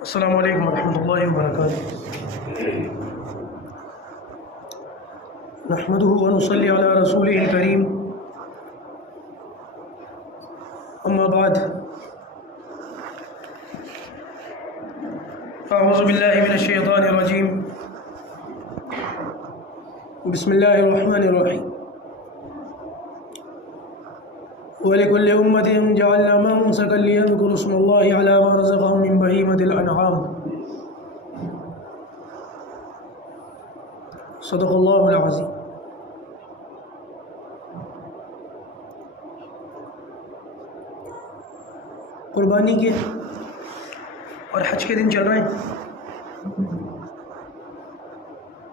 अस्सलामु अलैकुम वरहमतुल्लाहि वबरकातुहू। नहमदुहु व नुसल्ली अला रसूलिहिल करीम, अम्मा बाद। अऊज़ु बिल्लाहि मिनश शैतानिर रजीम। बिस्मिल्लाहिर रहमानिर रहीम। वलिकुल्लि उम्मतिन जअलना मनसकन लियज़कुरु स्मल्लाहि अला मा रज़क़हुम मिन बहीमतिल अनआम। सदक़ल्लाहुल अज़ीम। कुर्बानी के और हज के दिन चल रहे हैं।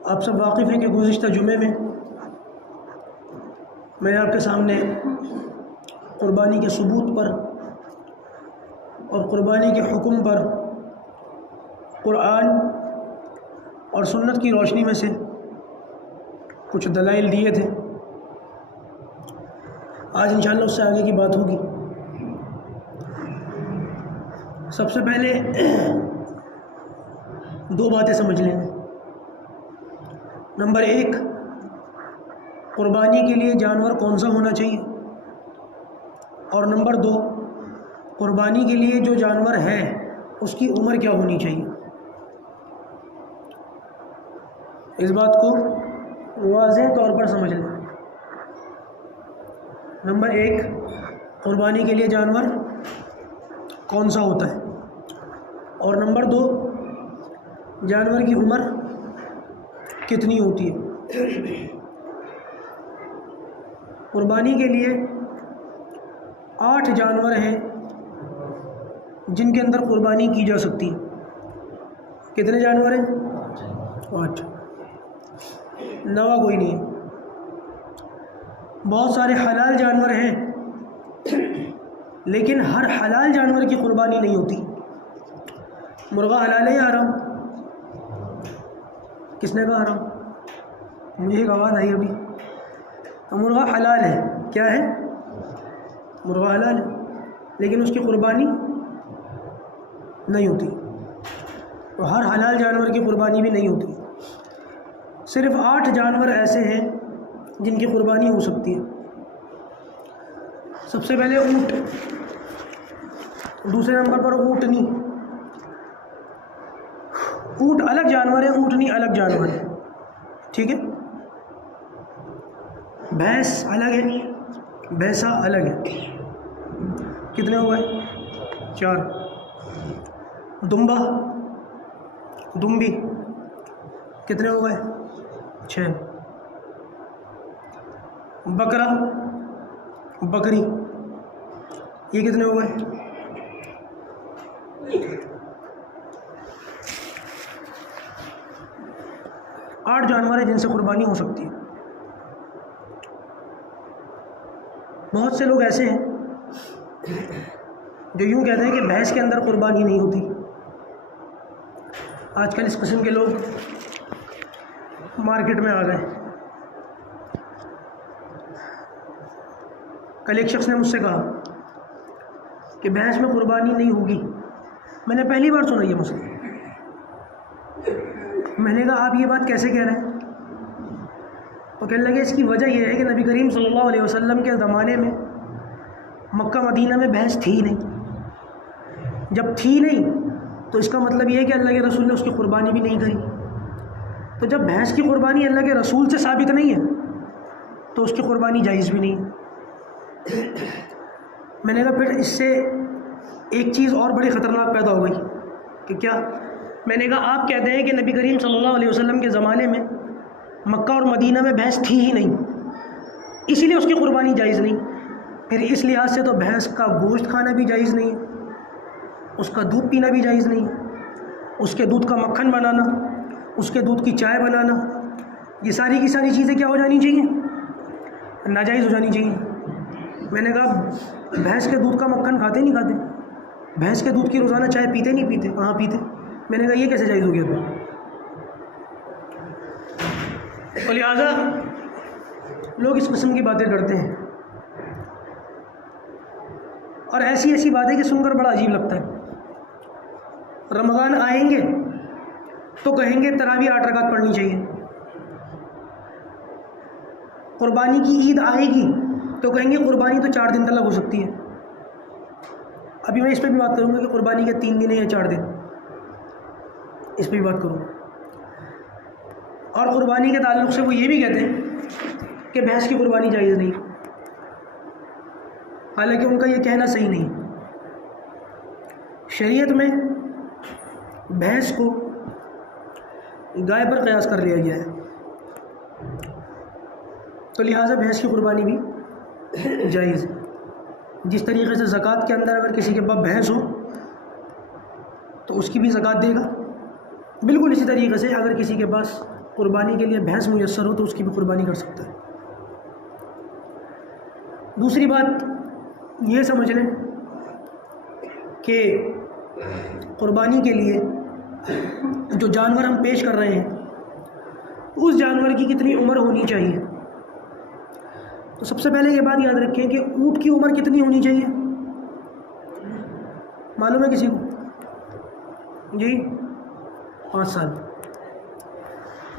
आप सब वाकिफ़ हैं कि गुज़िश्ता जुमे में मैंने आपके सामने कुर्बानी के सबूत पर और कुर्बानी के हुक्म पर कुरान और सुन्नत की रोशनी में से कुछ दलाइल दिए थे। आज इंशाअल्लाह उससे आगे की बात होगी। सबसे पहले दो बातें समझ लें। नंबर एक, कुर्बानी के लिए जानवर कौन सा होना चाहिए, और नंबर दो, कुर्बानी के लिए जो जानवर है उसकी उम्र क्या होनी चाहिए। इस बात को वाज़ेह तौर पर समझ लें। नंबर एक, कुर्बानी के लिए जानवर कौन सा होता है, और नंबर दो, जानवर की उम्र कितनी होती है। कुर्बानी के लिए 8 जानवर हैं जिनके अंदर कुर्बानी की जा सकती है। कितने जानवर हैं? 8। नवा कोई नहीं है। बहुत सारे हलाल जानवर हैं, लेकिन हर हलाल जानवर की कुर्बानी नहीं होती। मुर्गा हलाल है या हराम? किसने कहा हराम? मुझे एक आवाज़ आई अभी। तो मुर्गा हलाल है। क्या है? मुर्गा हलाल है, लेकिन उसकी कुर्बानी नहीं होती। तो हर हलाल जानवर की कुर्बानी भी नहीं होती। सिर्फ 8 जानवर ऐसे हैं जिनकी कुर्बानी हो सकती है। सबसे पहले ऊँट, दूसरे नंबर पर ऊँटनी। ऊँट अलग जानवर है, ऊँटनी अलग जानवर है, ठीक है। भैंस अलग है, भैंसा अलग है। कितने हो गए? 4। दुम्बा, दुम्बी, कितने हो गए? 6। बकरा, बकरी, ये कितने हो गए? 8 जानवर है जिनसे कुर्बानी हो सकती है। बहुत से लोग ऐसे हैं जो यूँ कहते हैं कि भैंस के अंदर कुर्बानी नहीं होती। आजकल इस किस्म के लोग मार्केट में आ गए। कल एक शख्स ने मुझसे कहा कि भैंस में कुर्बानी नहीं होगी। मैंने पहली बार सुना ये मसला। मैंने कहा आप ये बात कैसे कह रहे हैं? तो कहने लगे इसकी वजह यह है कि नबी करीम सल्लल्लाहु अलैहि वसल्लम के ज़माने में मक्का मदीना में भैंस थी नहीं। जब थी नहीं तो इसका मतलब ये है कि अल्लाह के रसूल ने उसकी कुर्बानी भी नहीं करी। तो जब भैंस की कुर्बानी अल्लाह के रसूल से साबित नहीं है तो उसकी कुर्बानी जायज़ भी नहीं है। मैंने कहा फिर इससे एक चीज़ और बड़ी ख़तरनाक पैदा हो गई कि क्या? मैंने कहा आप कहते हैं कि नबी करीम सल्लल्लाहु अलैहि वसल्लम के ज़माने में मक्का और मदीना में भैंस थी ही नहीं, इसीलिए उसकी कुर्बानी जायज़ नहीं। फिर इस लिहाज से तो भैंस का गोश्त खाना भी जायज़ नहीं है, उसका दूध पीना भी जायज़ नहीं है, उसके दूध का मक्खन बनाना, उसके दूध की चाय बनाना, ये सारी की सारी चीज़ें क्या हो जानी चाहिए? नाजायज़ हो जानी चाहिए। मैंने कहा भैंस के दूध का मक्खन खाते नहीं खाते? भैंस के दूध की रोज़ाना चाय पीते नहीं पीते? हाँ पीते। मैंने कहा ये कैसे जायज़ हो गया फिर? तो लिहाजा लोग इस किस्म की बातें करते हैं। और ऐसी ऐसी बातें कि सुनकर बड़ा अजीब लगता है। रमज़ान आएंगे तो कहेंगे तरावी 8 रकात पढ़नी चाहिए, कुर्बानी की ईद आएगी तो कहेंगे कुर्बानी तो 4 दिन तक हो सकती है। अभी मैं इस पर भी बात करूँगा कि कुर्बानी के 3 दिन है या 4 दिन, इस पर भी बात करूँगा। और कुर्बानी के ताल्लुक़ से वो ये भी कहते हैं कि भैंस की कुर्बानी जायज़ नहीं, हालांकि उनका ये कहना सही नहीं। शरीयत में भैंस को गाय पर क़यास कर लिया गया है, तो लिहाजा भैंस की कुर्बानी भी जायज़ है। जिस तरीके से ज़कात के अंदर अगर किसी के पास भैंस हो तो उसकी भी ज़कात देगा, बिल्कुल इसी तरीके से अगर किसी के पास कुर्बानी के लिए भैंस मुयस्सर हो तो उसकी भी कुर्बानी कर सकता है। दूसरी बात ये समझ लें कि कुर्बानी के लिए जो जानवर हम पेश कर रहे हैं उस जानवर की कितनी उम्र होनी चाहिए। तो सबसे पहले ये बात याद रखें कि ऊँट की उम्र कितनी होनी चाहिए, मालूम है किसी को? जी 5 साल।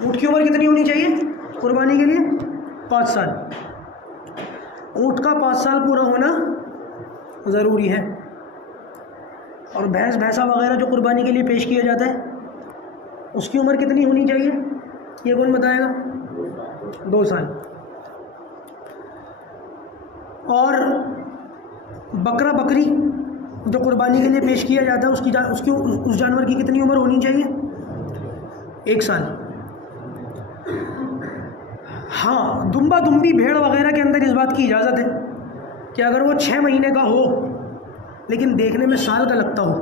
ऊँट की उम्र कितनी होनी चाहिए कुर्बानी के लिए? 5 साल। ऊँट का 5 साल पूरा होना ज़रूरी है। और भैंस भैंसा वगैरह जो कुर्बानी के लिए पेश किया जाता है उसकी उम्र कितनी होनी चाहिए, ये कौन बताएगा? 2 साल। और बकरा बकरी जो कुर्बानी के लिए पेश किया जाता है उस जानवर की कितनी उम्र होनी चाहिए? 1 साल। हाँ, दुम्बा दुम्बी भेड़ वगैरह के अंदर इस बात की इजाज़त है कि अगर वो 6 महीने का हो लेकिन देखने में साल का लगता हो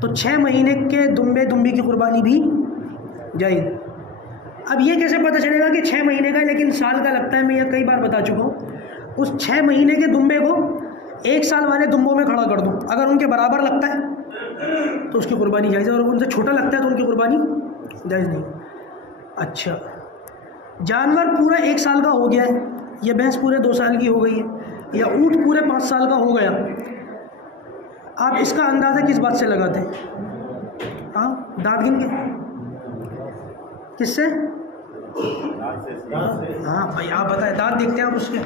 तो 6 महीने के दुम्बे दुम्बी की कुर्बानी भी जायज़। अब ये कैसे पता चलेगा कि 6 महीने का लेकिन साल का लगता है? मैं ये कई बार बता चुका हूँ। उस 6 महीने के दुम्बे को 1 साल वाले दुम्बों में खड़ा कर दूँ, अगर उनके बराबर लगता है तो उसकी कुर्बानी जायज़ है, और उनसे छोटा लगता है तो उनकी कुर्बानी जायज़ नहीं। अच्छा, जानवर पूरा 1 साल का हो गया है, या भैंस पूरे 2 साल की हो गई है, या ऊँट पूरे 5 साल का हो गया, आप इसका अंदाज़ा किस बात से लगाते हैं? हाँ, दांत गिन के? किससे? हाँ भाई आप बताएं, दांत देखते हैं आप उसके?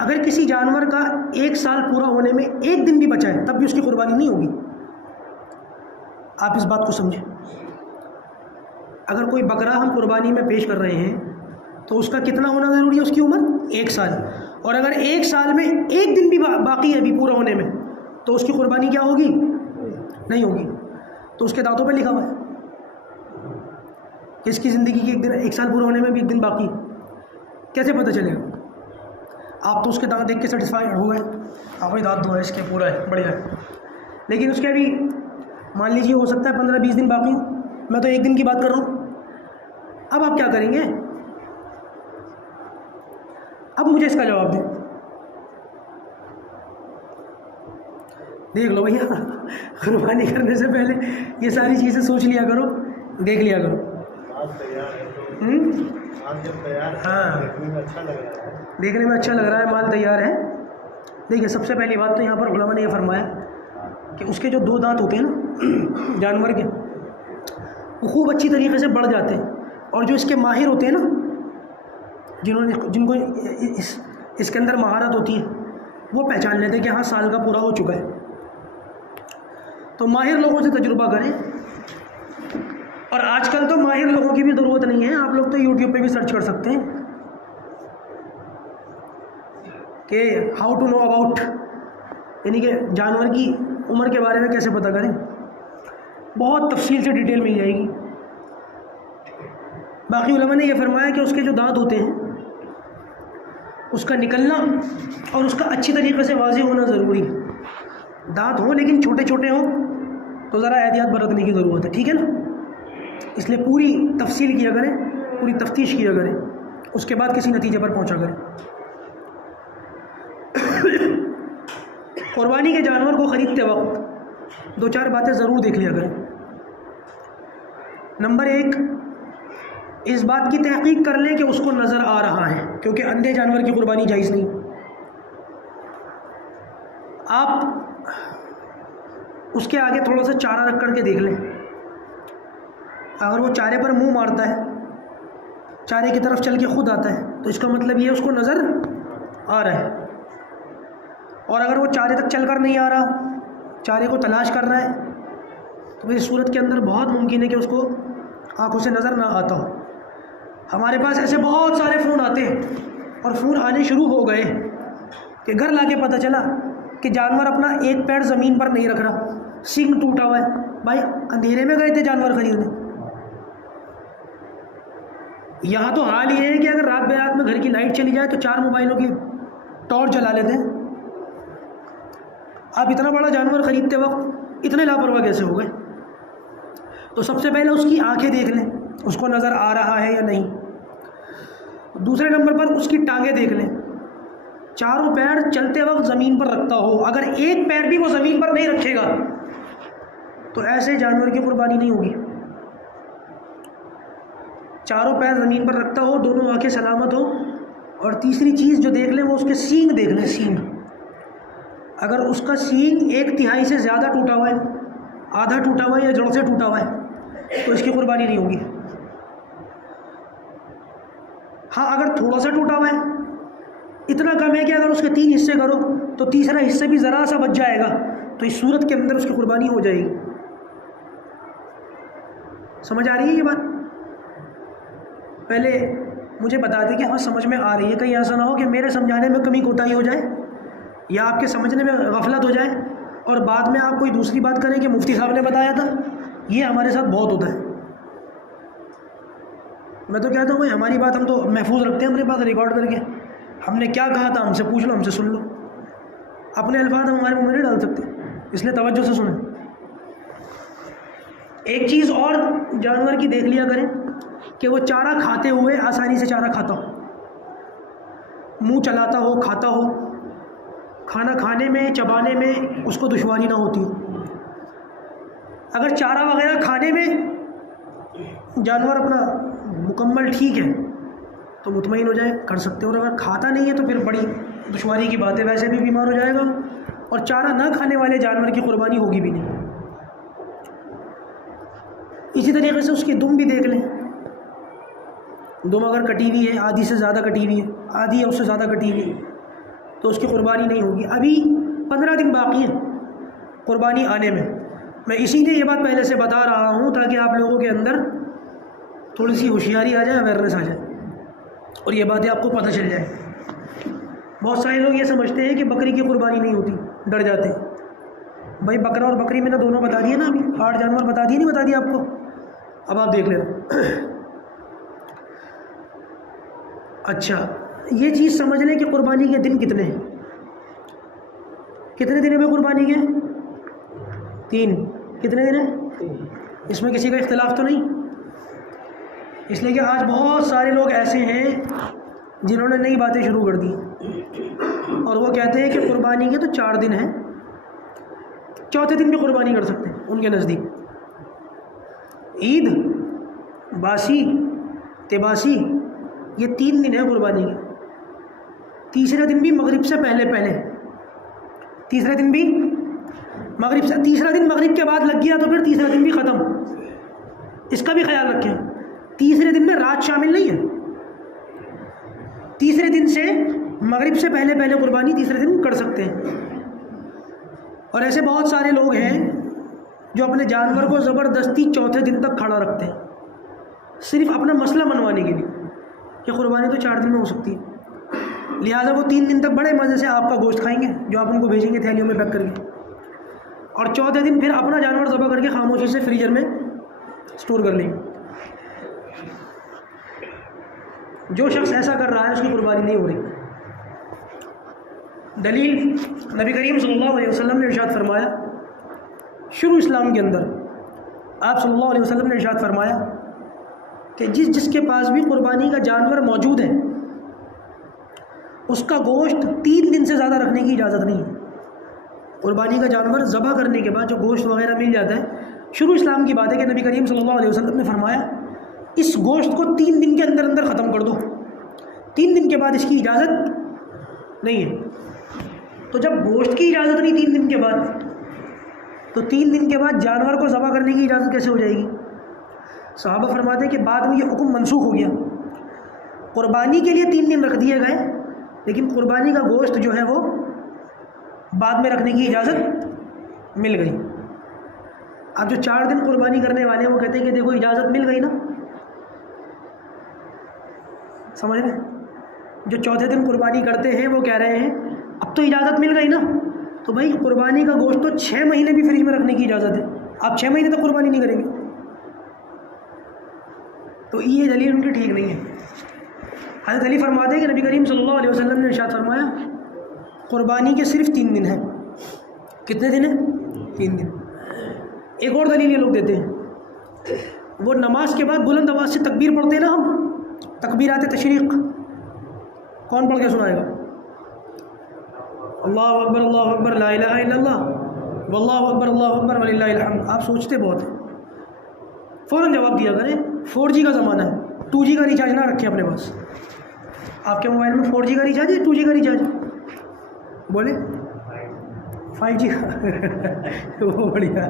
अगर किसी जानवर का 1 साल पूरा होने में 1 दिन भी बचा है तब भी उसकी कुर्बानी नहीं होगी। आप इस बात को समझें। अगर कोई बकरा हम कुर्बानी में पेश कर रहे हैं तो उसका कितना होना ज़रूरी है? उसकी उम्र 1 साल। और अगर 1 साल में 1 दिन भी बाकी है अभी पूरा होने में तो उसकी कुर्बानी क्या होगी? नहीं होगी। तो उसके दांतों पे लिखा हुआ है कि इसकी ज़िंदगी की 1 साल पूरा होने में भी 1 दिन बाकी। कैसे पता चलेगा? आप तो उसके दांत देख के सेटिस्फाइड हो गए, हाँ भाई दांत 2 है इसके, पूरा है, बढ़िया है, लेकिन उसके अभी मान लीजिए हो सकता है 15-20 दिन बाकी हो, मैं तो 1 दिन की बात कर रहा हूँ। अब आप क्या करेंगे? अब मुझे इसका जवाब दें। देख लो भैया, कुर्बानी करने से पहले ये सारी चीज़ें सोच लिया करो, देख लिया करो। हाँ, देखने में अच्छा लग रहा है, माल तैयार है। देखिए, सबसे पहली बात तो यहाँ पर उलमा ने यह फरमाया कि उसके जो 2 दांत होते हैं ना जानवर के, वो खूब अच्छी तरीके से बढ़ जाते हैं, और जो इसके माहिर होते हैं ना, जिनको इसके अंदर महारत होती है, वो पहचान लेते हैं कि हाँ साल का पूरा हो चुका है। तो माहिर लोगों से तजुर्बा करें, और आजकल तो माहिर लोगों की भी ज़रूरत नहीं है, आप लोग तो यूट्यूब पे भी सर्च कर सकते हैं कि हाउ टू नो अबाउट, यानी कि जानवर की उम्र के बारे में कैसे पता करें। बहुत तफसील से डिटेल मिल जाएगी। बाकी उलमा ने यह फरमाया कि उसके जो दांत होते हैं उसका निकलना और उसका अच्छी तरीके से वाज़ेह होना ज़रूरी है। दांत हों लेकिन छोटे छोटे हों तो ज़रा एहतियात बरतने की ज़रूरत है, ठीक है ना? इसलिए पूरी तफसील किया करें, पूरी तफ्तीश किया करें, उसके बाद किसी नतीजे पर पहुंचा करें। कुर्बानी के जानवर को ख़रीदते वक्त 2-4 बातें ज़रूर देख लिया करें। नंबर 1, इस बात की तहकीक कर लें कि उसको नज़र आ रहा है, क्योंकि अंधे जानवर की कुर्बानी जायज़ नहीं। आप उसके आगे थोड़ा सा चारा रख कर के देख लें, अगर वो चारे पर मुंह मारता है, चारे की तरफ चल के खुद आता है, तो इसका मतलब ये उसको नज़र आ रहा है। और अगर वो चारे तक चल कर नहीं आ रहा, चारे को तलाश कर रहा है, तो इस सूरत के अंदर बहुत मुमकिन है कि उसको आंखों से नज़र ना आता हो। हमारे पास ऐसे बहुत सारे फ़ोन आते हैं और फ़ोन आने शुरू हो गए कि घर लाके पता चला कि जानवर अपना एक पैर ज़मीन पर नहीं रख रहा, सींग टूटा हुआ है। भाई अंधेरे में गए थे जानवर खरीदने। यहाँ तो हाल ये है कि अगर रात बेरात में घर की लाइट चली जाए तो 4 मोबाइलों की टॉर्च जला लेते हैं। आप इतना बड़ा जानवर खरीदते वक्त इतने लापरवाह कैसे हो गए? तो सबसे पहले उसकी आंखें देख लें, उसको नज़र आ रहा है या नहीं। दूसरे नंबर पर उसकी टांगें देख लें, चारों पैर चलते वक्त ज़मीन पर रखता हो। अगर एक पैर भी वो ज़मीन पर नहीं रखेगा तो ऐसे जानवर की कुर्बानी नहीं होगी। चारों पैर ज़मीन पर रखता हो, दोनों आंखें सलामत हो। और तीसरी चीज़ जो देख लें वो उसके सींग देख लें। सींग, अगर उसका सींग 1/3 से ज़्यादा टूटा हुआ है, आधा टूटा हुआ है या जड़ से टूटा हुआ है, तो इसकी कुर्बानी नहीं होगी। हाँ, अगर थोड़ा सा टूटा हुआ है, इतना कम है कि अगर उसके 3 हिस्से करो तो तीसरा हिस्से भी ज़रा सा बच जाएगा, तो इस सूरत के अंदर उसकी कुर्बानी हो जाएगी। समझ आ रही है ये बात? पहले मुझे बता दें कि हाँ समझ में आ रही है। कहीं ऐसा ना हो कि मेरे समझाने में कमी कोताही हो जाए या आपके समझने में गफलत हो जाए और बाद में आप कोई दूसरी बात करें कि मुफ्ती साहब ने बताया था। ये हमारे साथ बहुत होता है। मैं तो कहता हूँ भाई हमारी बात हम तो महफूज रखते हैं अपने पास रिकॉर्ड करके। हमने क्या कहा था हमसे पूछ लो, हमसे सुन लो। अपने अल्फाज हम हमारे मुँह में नहीं डाल सकते, इसलिए तवज्जो से सुने। एक चीज़ और जानवर की देख लिया करें कि वो चारा खाते हुए आसानी से चारा खाता हो, मुंह चलाता हो, खाता हो, खाना खाने में चबाने में उसको दुश्वारी ना होती हो। अगर चारा वगैरह खाने में जानवर अपना मुकम्मल ठीक है तो मुतमईन हो जाए, कर सकते हो। और अगर खाता नहीं है तो फिर बड़ी दुश्वारी की बात है, वैसे भी बीमार हो जाएगा और चारा ना खाने वाले जानवर की कुर्बानी होगी भी नहीं। इसी तरीके से उसकी दुम भी देख लें। दुम अगर कटी हुई है, आधी से ज़्यादा कटी हुई है, आधी या उससे ज़्यादा कटी हुई है, तो उसकी कुर्बानी नहीं होगी। अभी 15 दिन बाकी हैं कुर्बानी आने में। मैं इसीलिए ये बात पहले से बता रहा हूँ ताकि आप लोगों के अंदर थोड़ी सी होशियारी आ जाए, अवेयरनेस आ जाए और ये बातें आपको पता चल जाए। बहुत सारे लोग ये समझते हैं कि बकरी की कुर्बानी नहीं होती, डर जाते हैं। भाई बकरा और बकरी मैंने दोनों बता दिए ना, अभी 8 जानवर बता दिए, नहीं बता दिया आपको? अब आप देख लेना। अच्छा, ये चीज़ समझ लें कि कुर्बानी के दिन कितने हैं। कितने दिन में कुर्बानी के? 3। कितने दिन है? इसमें किसी का इख्तिलाफ तो नहीं? इसलिए कि आज बहुत सारे लोग ऐसे हैं जिन्होंने नई बातें शुरू कर दी और वो कहते हैं कि कुर्बानी के तो 4 दिन हैं, चौथे दिन भी कुर्बानी कर सकते हैं उनके नज़दीक। ईद, बासी, तिबासी, ये 3 दिन है कुर्बानी के। तीसरे दिन भी मगरिब से पहले पहले, तीसरे दिन भी मगरिब से, तीसरा दिन मगरिब के बाद लग गया तो फिर तीसरा दिन भी ख़त्म। इसका भी ख्याल रखें, तीसरे दिन में रात शामिल नहीं है। तीसरे दिन से मगरिब से पहले पहले कुर्बानी तीसरे दिन कर सकते हैं। और ऐसे बहुत सारे लोग हैं जो अपने जानवर को ज़बरदस्ती चौथे दिन तक खड़ा रखते हैं, सिर्फ अपना मसला मनवाने के लिए कि कुर्बानी तो 4 दिन में हो सकती है। लिहाजा वो 3 दिन तक बड़े मज़े से आपका गोश्त खाएंगे जो आप उनको भेजेंगे थैलियों में पैक करके, और चौथे दिन फिर अपना जानवर ज़बह करके खामोशी से फ्रीजर में स्टोर कर लेंगे। जो शख्स ऐसा कर रहा है उसकी कुर्बानी नहीं हो रही। दलील, नबी करीम सल्लल्लाहु अलैहि वसल्लम ने इरशाद फरमाया, शुरू इस्लाम के अंदर आप सल्लल्लाहु अलैहि वसल्लम ने इरशाद फरमाया कि जिसके पास भी कुर्बानी का जानवर मौजूद है उसका गोश्त 3 दिन से ज़्यादा रखने की इजाज़त नहीं है। कुर्बानी का जानवर ज़बह करने के बाद जो गोश्त वगैरह मिल जाता है, शुरू इस्लाम की बात है कि नबी करीम सल्लल्लाहु अलैहि वसल्लम ने फरमाया इस गोश्त को 3 दिन के अंदर अंदर ख़त्म कर दो, 3 दिन के बाद इसकी इजाज़त नहीं है। तो तो जब गोश्त की इजाज़त नहीं 3 दिन के बाद, तो 3 दिन के बाद जानवर को ज़बह करने की इजाज़त कैसे हो जाएगी? सहाबा फरमाते हैं कि बाद में ये हुक्म मनसूख हो गया। कुर्बानी के लिए 3 दिन रख दिए गए, लेकिन कुर्बानी का गोश्त जो है वो बाद में रखने की इजाज़त मिल गई। अब जो 4 दिन कुर्बानी करने वाले हैं वो कहते हैं कि देखो इजाज़त मिल गई ना, समझ रहे? जो चौथे दिन कुर्बानी करते हैं वो कह रहे हैं अब तो इजाज़त मिल गई ना, तो भाई कुर्बानी का गोश्त तो 6 महीने भी फ्रिज में रखने की इजाज़त है, आप 6 महीने तक कुर्बानी नहीं करेंगे। तो ये दलील उनकी ठीक नहीं है। हज़रत अली फरमाते हैं कि नबी करीम सल्लल्लाहु अलैहि वसल्लम ने इरशाद फरमाया कुर्बानी के सिर्फ 3 दिन हैं। कितने दिन हैं? 3 दिन। एक और दलील ये लोग देते हैं, वो नमाज के बाद बुलंद आवाज़ से तकबीर पढ़ते हैं ना, हम तकबीरात तशरीक़, कौन पढ़ के सुनाएगा? अल्लाहु अकबर ला इलाहा इल्लल्लाह वल्लाहु अकबर वलिल्लाहिल हम्द। आप सोचते बहुत हैं, फ़ौरन जवाब दिया करें। 4G का ज़माना है, 2G का रिचार्ज ना रखें अपने पास। आपके मोबाइल में 4G का रिचार्ज है, 2G का रिचार्ज? बोले 5G का वो बढ़िया।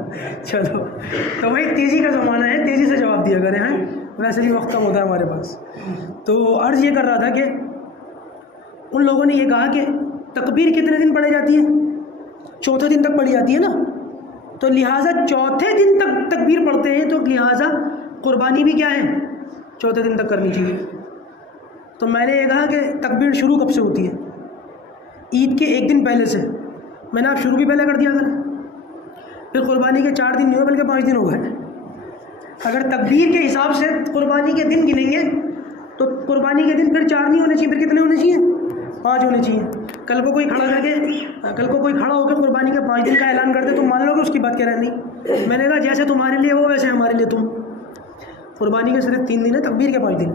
चलो, तो भाई तेज़ी का ज़माना है, तेज़ी से जवाब दिया करें। हैं, वैसे भी वक्त कम होता है हमारे पास। तो अर्ज़ ये कर रहा था कि उन लोगों ने ये कहा कि तकबीर कितने दिन पढ़ी जाती है? चौथे दिन तक पढ़ी जाती है ना, तो लिहाजा चौथे दिन तक तकबीर पढ़ते हैं, तो लिहाजा कुर्बानी भी क्या है? चौथे दिन तक करनी चाहिए। तो मैंने ये कहा कि तकबीर शुरू कब से होती है? ईद के 1 दिन पहले से। मैंने आप शुरू भी पहले कर दिया करें, फिर कुर्बानी के 4 दिन नहीं हुए बल्कि 5 दिन हो गए। अगर तकबीर के हिसाब से कुर्बानी के दिन गिनेंगे तो कुर्बानी के दिन फिर 4 नहीं होने चाहिए, फिर कितने होने चाहिए? 5 होने चाहिए। कल को कोई खड़ा होकर कुर्बानी के 5 दिन का ऐलान कर दे तो मान लो कि उसकी बात कह रहे नहीं। मैंने कहा जैसे तुम्हारे लिए वो वैसे हमारे लिए तुम। कुर्बानी के सिर्फ 3 दिन है, तकबीर के 5 दिन।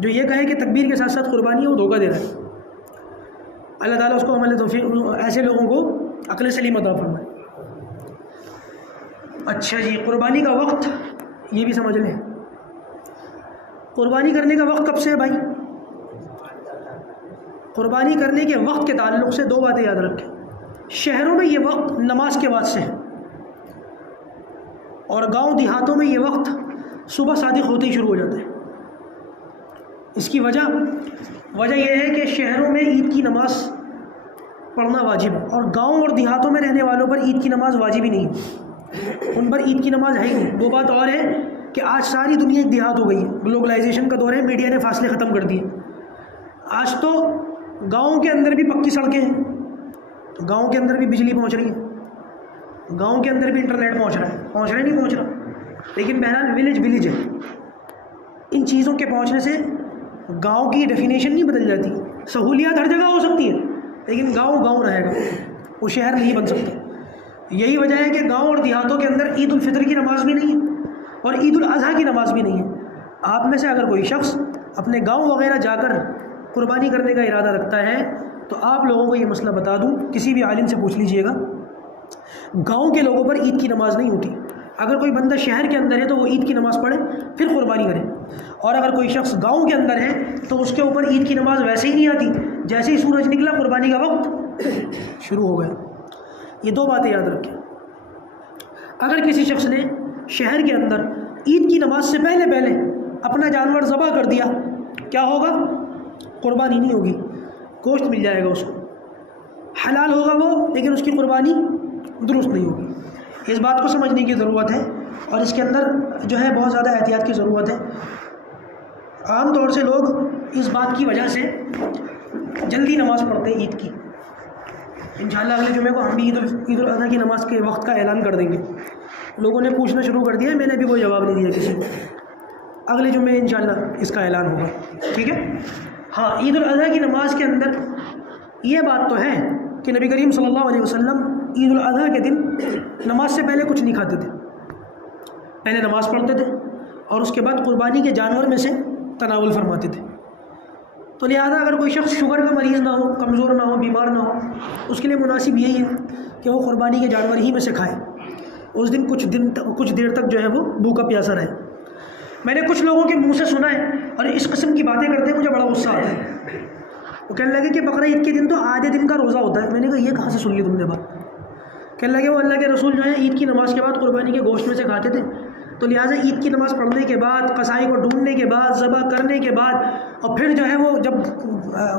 जो ये कहे कि तकबीर के साथ साथ कुर्बानी है वो धोखा दे रहा है। अल्लाह ताला उसको अमल तौफीक, ऐसे लोगों को अक्ल सलीम अता फरमाए। अच्छा जी, कुर्बानी का वक्त ये भी समझ लें। कुर्बानी करने का वक्त कब से है भाई? कुर्बानी करने के वक्त के ताल्लुक़ से 2 बातें याद रखें। शहरों में ये वक्त नमाज के बाद से है, और गांव देहातों में ये वक्त सुबह सादिक होते ही शुरू हो जाता है। इसकी वजह यह है कि शहरों में ईद की नमाज पढ़ना वाजिब है, और गांव और देहातों में रहने वालों पर ईद की नमाज वाजिब ही नहीं है, उन पर ईद की नमाज है ही नहीं। वो बात और है कि आज सारी दुनिया एक देहात हो गई है, ग्लोबलाइजेशन का दौर है, मीडिया ने फासले ख़त्म कर दिए। आज तो गाँव के अंदर भी पक्की सड़कें हैं, तो गाँव के अंदर भी बिजली पहुँच रही है, गाँव के अंदर भी इंटरनेट पहुँच रहा है नहीं पहुँच रहा, लेकिन बहरहाल विलेज है। इन चीज़ों के पहुँचने से गांव की डेफिनेशन नहीं बदल जाती। सहूलियात हर जगह हो सकती हैं, लेकिन गांव रहेगा, वो शहर नहीं बन सकता। यही वजह है कि गांव और देहातों के अंदर ईद उल फितर की नमाज भी नहीं है और ईद उल अज़हा की नमाज भी नहीं है। आप में से अगर कोई शख्स अपने गांव वगैरह जाकर कुर्बानी करने का इरादा रखता है तो आप लोगों को ये मसला बता दूं, किसी भी आलिम से पूछ लीजिएगा, गाँव के लोगों पर ईद की नमाज नहीं होती। अगर कोई बंदा शहर के अंदर है तो वो ईद की नमाज़ पढ़े फिर कुर्बानी करे, और अगर कोई शख्स गांव के अंदर है तो उसके ऊपर ईद की नमाज़ वैसे ही नहीं आती। जैसे ही सूरज निकला कुर्बानी का वक्त शुरू हो गया। ये 2 बातें याद रखें। अगर किसी शख्स ने शहर के अंदर ईद की नमाज से पहले अपना जानवर ज़बह कर दिया, क्या होगा? कुर्बानी नहीं होगी, गोश्त मिल जाएगा उसको, हलाल होगा वो, लेकिन उसकी कुर्बानी दुरुस्त नहीं होगी। इस बात को समझने की ज़रूरत है, और इसके अंदर जो है बहुत ज़्यादा एहतियात की ज़रूरत है। आम तौर से लोग इस बात की वजह से जल्दी नमाज़ पढ़ते हैं ईद की। इंशाअल्लाह अगले जुमे को हम भी ईद उल अज़हा की नमाज़ के वक्त का ऐलान कर देंगे। लोगों ने पूछना शुरू कर दिया है, मैंने भी कोई जवाब नहीं दिया किसी को। अगले जुमे इंशाअल्लाह इसका ऐलान होगा, ठीक है। हाँ, ईद उल अज़हा की नमाज़ के अंदर ये बात तो है कि नबी करीम सल्लल्लाहु अलैहि वसल्लम ईद उल अज़हा के दिन नमाज से पहले कुछ नहीं खाते थे, पहले नमाज़ पढ़ते थे और उसके बाद कुर्बानी के जानवर में से तनावुल फरमाते थे। तो लिहाजा अगर कोई शख्स शुगर का मरीज़ ना हो, कमज़ोर ना हो, बीमार ना हो, उसके लिए मुनासिब यही है कि वो कुर्बानी के जानवर ही में से खाए। उस दिन कुछ देर तक जो है वो भूखा प्यासा रहे। मैंने कुछ लोगों के मुंह से सुना है और इस किस्म की बातें करते हैं, मुझे बड़ा गुस्सा आता है। वो कहने लगे कि बकरा ईद के दिन तो आधे दिन का रोज़ा होता है। मैंने कहा ये कहाँ से सुन ली तुमने बात? कहने लगे वो अल्लाह के रसूल जो है ईद की नमाज़ के बाद कुर्बानी के गोश्त में से खाते थे, तो लिहाजा ईद की नमाज़ पढ़ने के बाद, कसाई को ढूंढने के बाद, ज़बह करने के बाद और फिर जो है वो जब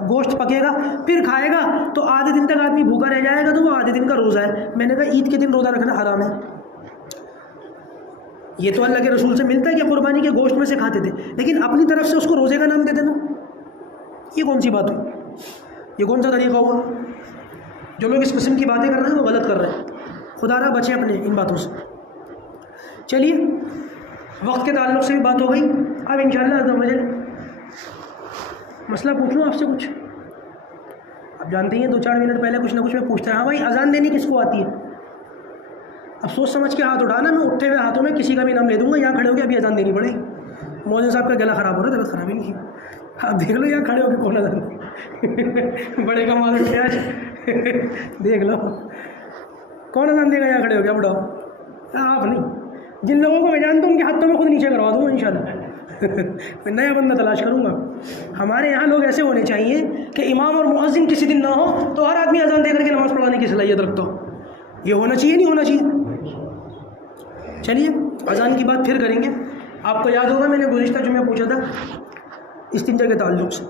गोश्त पकेगा फिर खाएगा तो आधे दिन तक आदमी भूखा रह जाएगा, तो वो आधे दिन का रोज़ा है। मैंने कहा ईद के दिन रोज़ा रखना हराम है। ये तो अल्लाह के रसूल से मिलता है कि कुर्बानी के गोश्त में से खाते थे, लेकिन अपनी तरफ से उसको रोज़े का नाम दे देना, ये कौन सी बात हुई? ये कौन सा तरीका हुआ? जो लोग इस किस्म की बातें कर रहे हैं वो गलत कर रहे हैं। खुदा ना बचे अपने इन बातों से। चलिए, वक्त के ताल्लुक़ से भी बात हो गई। अब इंशाअल्लाह मुझे मसला पूछ लूँ आपसे कुछ। आप जानते हैं 2-4 मिनट पहले कुछ ना कुछ मैं पूछता है, हाँ भाई अजान देनी किसको आती है? अब सोच समझ के हाथ उठाना, मैं उठे हुए हाथों में किसी का भी नाम ले दूंगा। यहाँ खड़े हो के अभी अजान देनी पड़ेगी। मौलवी साहब का गला ख़राब हो रहा है, तबीयत ख़राब ही नहीं। आप देख लो यहाँ खड़े हो के कौन अजान बड़े का मालूम क्या देख लो कौन अजान देगा यहाँ खड़े हो गया? बताओ। आप नहीं, जिन लोगों को मैं जानता हूँ उनके हाथों में खुद नीचे करवा दूँगा इंशाल्लाह। मैं नया बंदा तलाश करूँगा। हमारे यहाँ लोग ऐसे होने चाहिए कि इमाम और मुअज्जिन किसी दिन ना हो तो हर आदमी अजान दे करके नमाज़ पढ़ाने की सलाहियत रखता हो। ये होना चाहिए, नहीं होना चाहिए? चलिए, अजान की बात फिर करेंगे। आपको याद होगा मैंने गुज़िश्ता जुमे पूछा था इस्तिंजा के ताल्लुक़ से।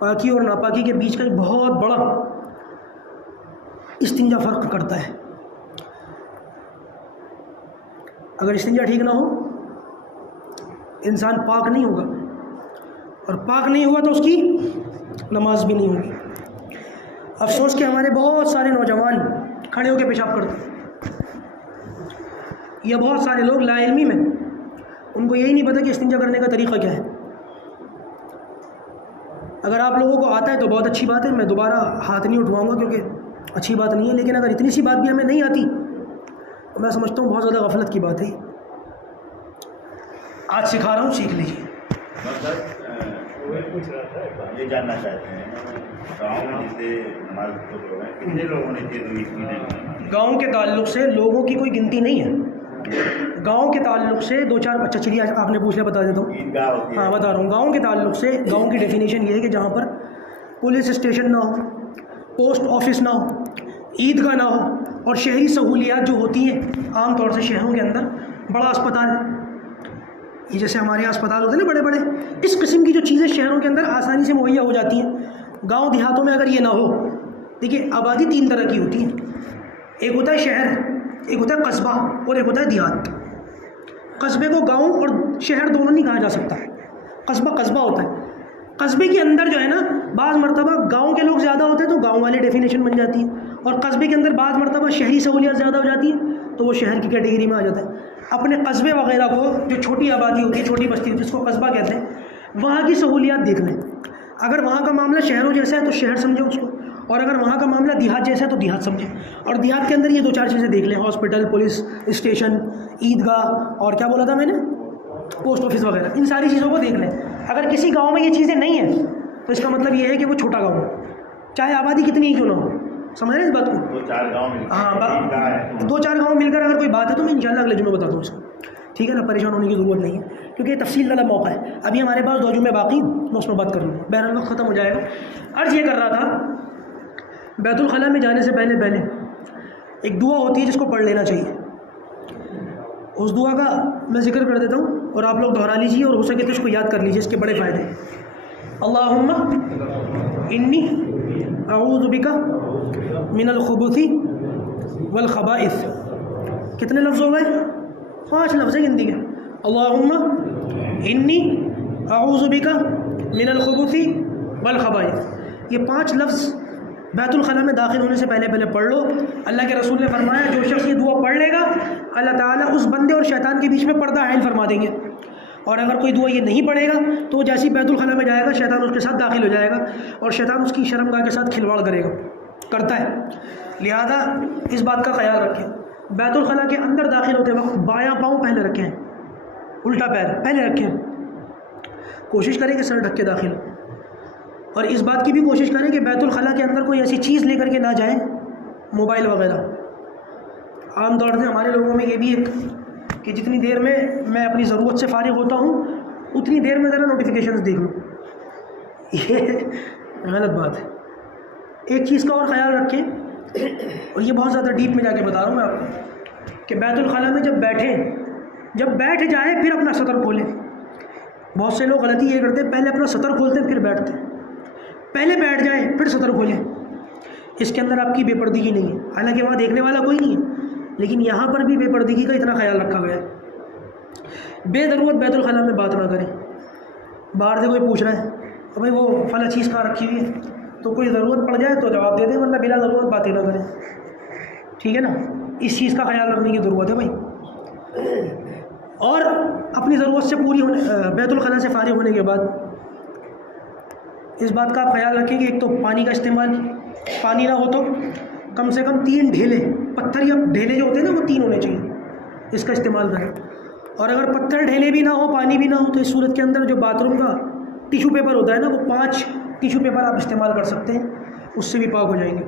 पाकी और नापाकी के बीच का एक बहुत बड़ा इस्तिंजा फ़र्क करता है। अगर इस्तिंजा ठीक ना हो इंसान पाक नहीं होगा, और पाक नहीं हुआ तो उसकी नमाज भी नहीं होगी। अफसोस कि हमारे बहुत सारे नौजवान खड़े होकर पेशाब करते हैं, या बहुत सारे लोग लाइल्मी में उनको यही नहीं पता कि इस्तिंजा करने का तरीक़ा क्या है। अगर आप लोगों को आता है तो बहुत अच्छी बात है, मैं दोबारा हाथ नहीं उठवाऊंगा क्योंकि अच्छी बात नहीं है, लेकिन अगर इतनी सी बात भी हमें नहीं आती तो मैं समझता हूँ बहुत ज़्यादा गफलत की बात है। आज सिखा रहा हूँ, सीख लीजिए। ये जानना चाहते हैं गाँव में जैसे नमाज कितने लोगों ने गाँव के ताल्लुक़ से लोगों की कोई गिनती नहीं है। गांव के ताल्लुक़ से 2-4 अच्छा चलिए आपने पूछ लिया, बता देता हूँ। हाँ बता रहा हूँ। गांव के ताल्लुक़ से गांव की डेफिनेशन ये है कि जहाँ पर पुलिस स्टेशन ना हो, पोस्ट ऑफिस ना हो, ईदगाह ना हो, और शहरी सहूलियात जो होती हैं आम तौर से शहरों के अंदर, बड़ा अस्पताल, ये जैसे हमारे यहाँ अस्पताल होते हैं ना बड़े बड़े, इस किस्म की जो चीज़ें शहरों के अंदर आसानी से मुहैया हो जाती हैं। गाँव देहातों में अगर ये ना हो, देखिए आबादी 3 तरह की होती है। एक होता है शहर, एक होता है कस्बा, और एक होता है देहात। कस्बे को गांव और शहर दोनों नहीं कहा जा सकता है। कस्बा कस्बा होता है। कस्बे के अंदर जो है ना बाज़ मरतबा गांव के लोग ज़्यादा होते हैं तो गांव वाली डेफिनेशन बन जाती है, और कस्बे के अंदर बाज़ मरतबा शहरी सहूलियत ज़्यादा हो जाती है तो वो शहर की कैटेगरी में आ जाता है। अपने कस्बे वगैरह को, जो छोटी आबादी होती है, छोटी बस्ती होती है, जिसको कस्बा कहते हैं, वहाँ की सहूलियात देख लें। अगर वहाँ का मामला शहरों जैसा है तो शहर समझो उसको, और अगर वहाँ का मामला देहात जैसा है तो देहात समझें। और देहात के अंदर ये 2-4 चीज़ें देख लें, हॉस्पिटल, पुलिस स्टेशन, ईदगाह, और क्या बोला था मैंने, पोस्ट ऑफिस वगैरह, इन सारी चीज़ों को देख लें। अगर किसी गांव में ये चीज़ें नहीं हैं तो इसका मतलब ये है कि वो छोटा गांव है, चाहे आबादी कितनी ही क्यों ना हो। समझ रहे हैं इस बात को? 2-4 गाँव, हाँ 2-4 गाँव मिलकर अगर कोई बात है तो मैं इंशाल्लाह अगले जुम्मे बताता हूँ इसको, ठीक है ना? परेशान होने की ज़रूरत नहीं है क्योंकि ये तफसील वाला मौका है। अभी हमारे पास 2 जुम्मे बाकी, मैं उसमें बात कर लूँगा, बहरहाल वक्त ख़त्म हो जाएगा। अर्ज़ ये कर रहा था, बैतुल खला में जाने से पहले एक दुआ होती है जिसको पढ़ लेना चाहिए। उस दुआ का मैं जिक्र कर देता हूँ और आप लोग दोहरा लीजिए, और हो सके तो इसको याद कर लीजिए, इसके बड़े फ़ायदे। अल्लाहुम्मा इन्नी अऊज़ु बिका मिनल खुबुथि वल खबाइस। कितने लफ्ज़ हो गए? 5 लफ्ज़ गिनती के। अल्लाहुम्मा इन्नी अऊज़ु बिका मिनल खुबुथि वल खबाइस। ये 5 लफ्ज़ बैतुल खला में दाखिल होने से पहले पढ़ लो। अल्लाह के रसूल ने फरमाया जो शख्स ये दुआ पढ़ लेगा अल्लाह ताला उस बंदे और शैतान के बीच में पर्दा हायल फरमा देंगे, और अगर कोई दुआ ये नहीं पढ़ेगा तो जैसे ही बैतुल खला में जाएगा शैतान उसके साथ दाखिल हो जाएगा, और शैतान उसकी शर्मगाह के साथ खिलवाड़ करता है। लिहाजा इस बात का ख्याल रखें, बैतुल खला के अंदर दाखिल होते वक्त बायां पाँव पहले रखें, उल्टा पैर पहले रखें। कोशिश करें कि सर ढक के दाखिल हो, और इस बात की भी कोशिश करें कि बैतुल खला के अंदर कोई ऐसी चीज़ लेकर के ना जाएं, मोबाइल वगैरह। आम तौर से हमारे लोगों में ये भी एक कि जितनी देर में मैं अपनी ज़रूरत से फ़ारिग होता हूँ उतनी देर में ज़रा नोटिफिकेशंस देख लूँ। ये गलत बात है। एक चीज़ का और ख़्याल रखें, और ये बहुत ज़्यादा डीप में जाके बता रहा हूँ मैं आपको, कि बैतुल खला में जब बैठ जाए फिर अपना सतर खोलें। बहुत से लोग गलती ये करते हैं, पहले अपना सतर खोलते हैं फिर बैठते हैं, पहले बैठ जाए फिर सतर खोलें। इसके अंदर आपकी बेपर्दगी नहीं है, हालांकि वहाँ देखने वाला कोई नहीं है, लेकिन यहाँ पर भी बेपर्दगी का इतना ख्याल रखा गया है। बेज़रूरत बैतुल खला में बात ना करें। बाहर से कोई पूछ रहा है तो भाई वो फला चीज़ कहाँ रखी हुई है, तो कोई ज़रूरत पड़ जाए तो जवाब दे दें, वरना बिला ज़रूरत बातें ना करें। ठीक है ना, इस चीज़ का ख्याल रखने की ज़रूरत है भाई। और अपनी ज़रूरत से पूरी होने, बैतुल खला से फारिग होने के बाद इस बात का आप ख्याल रखें कि एक तो पानी का इस्तेमाल, पानी ना हो तो कम से कम 3 ढेले, पत्थर या ढेले जो होते हैं ना वो 3 होने चाहिए, इसका इस्तेमाल करें। और अगर पत्थर ढेले भी ना हो, पानी भी ना हो, तो इस सूरत के अंदर जो बाथरूम का टिशू पेपर होता है ना, वो 5 टिशू पेपर आप इस्तेमाल कर सकते हैं, उससे भी पाक हो जाएंगे।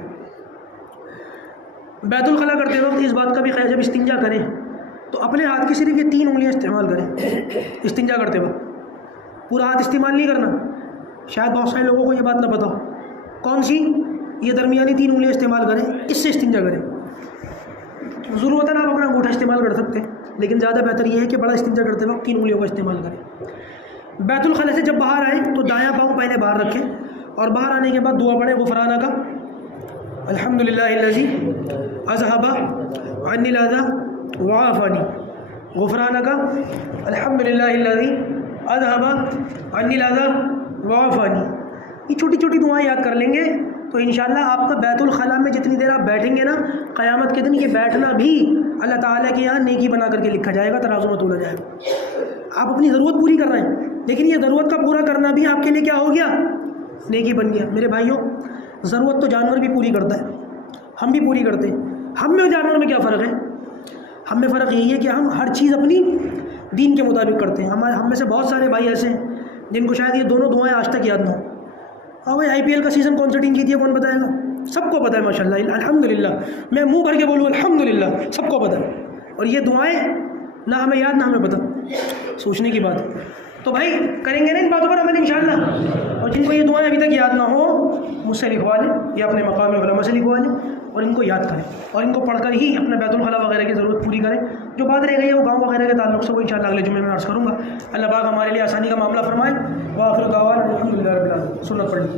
बैतुल खला करते वक्त इस बात का भी ख्याल, जब इस्तिंजा करें तो अपने हाथ की सिर्फ ये 3 उंगलियां इस्तेमाल करें इस्तिंजा करते वक्त, पूरा हाथ इस्तेमाल नहीं करना। शायद बहुत सारे लोगों को ये बात ना पता हो। कौन सी? ये दरमियानी 3 उंगलियां इस्तेमाल करें, इससे इस्तिंजा करें। ज़रूरत है ना आप अपना अंगूठा इस्तेमाल कर सकते हैं, लेकिन ज़्यादा बेहतर ये है कि बड़ा इस्तिंजा करते वक्त 3 उंगलियों का इस्तेमाल करें। बैतुल खला से जब बाहर आए तो दायां पाँव पहले बाहर रखें, और बाहर आने के बाद दुआ पढ़ें गुफ़राना का, अल्हम्दुलिल्लाहिल्लज़ी अज़हबा अन्निल अज़ा व आफ़ानी, गुफ़राना का अल्हम्दुलिल्लाहिल्लज़ी अज़हबा अन्निल अज़ा व आफ़ानी। ये छोटी छोटी दुआएं याद कर लेंगे तो इंशाअल्लाह आपका बैतुल खला में जितनी देर आप बैठेंगे ना, क़यामत के दिन ये बैठना भी अल्लाह ताला के यहाँ नेकी बना करके लिखा जाएगा, तराजू में तोला जाएगा। आप अपनी ज़रूरत पूरी कर रहे हैं, लेकिन ये ज़रूरत का पूरा करना भी आपके लिए क्या हो गया? नेकी बन गया। मेरे भाइयों, ज़रूरत तो जानवर भी पूरी करता है, हम भी पूरी करते हैं। हम में और जानवर में क्या फ़र्क है? हम में फ़र्क यही है कि हम हर चीज़ अपनी दीन के मुताबिक करते हैं। हम में से बहुत सारे भाई ऐसे हैं जिनको शायद ये दोनों दुआएं आज तक याद ना हो। हाँ भाई, IPL का सीज़न कौन सी टीम जीती है कौन बताएगा? सबको पता है माशाल्लाह, अल्हम्दुलिल्लाह। मैं मुंह भर के बोलूँ अल्हम्दुलिल्लाह, सबको पता है। और ये दुआएं ना हमें याद ना हमें पता, सोचने की बात है। तो भाई करेंगे ना इन बातों पर अमल इंशाअल्लाह। और जिनको ये दुआएं अभी तक याद ना हो, मुझसे लिखवा लें या अपने मकाम उलमा से लिखवा लें, और इनको याद करें, और इनको पढ़कर ही अपना बैतुल खला वगैरह की ज़रूरत पूरी करें। जो बात रह गई है वो गाँव वगैरह के ताल्लुक से, वो इंशाअल्लाह अगले जुम्मे में अर्ज़ करूँगा। अल्लाह पाक हमारे लिए आसानी का मामला फरमाए। व आखिर दावाना अल्हम्दुलिल्लाहि रब्बिल आलमीन। सुन्नत पढ़ ली।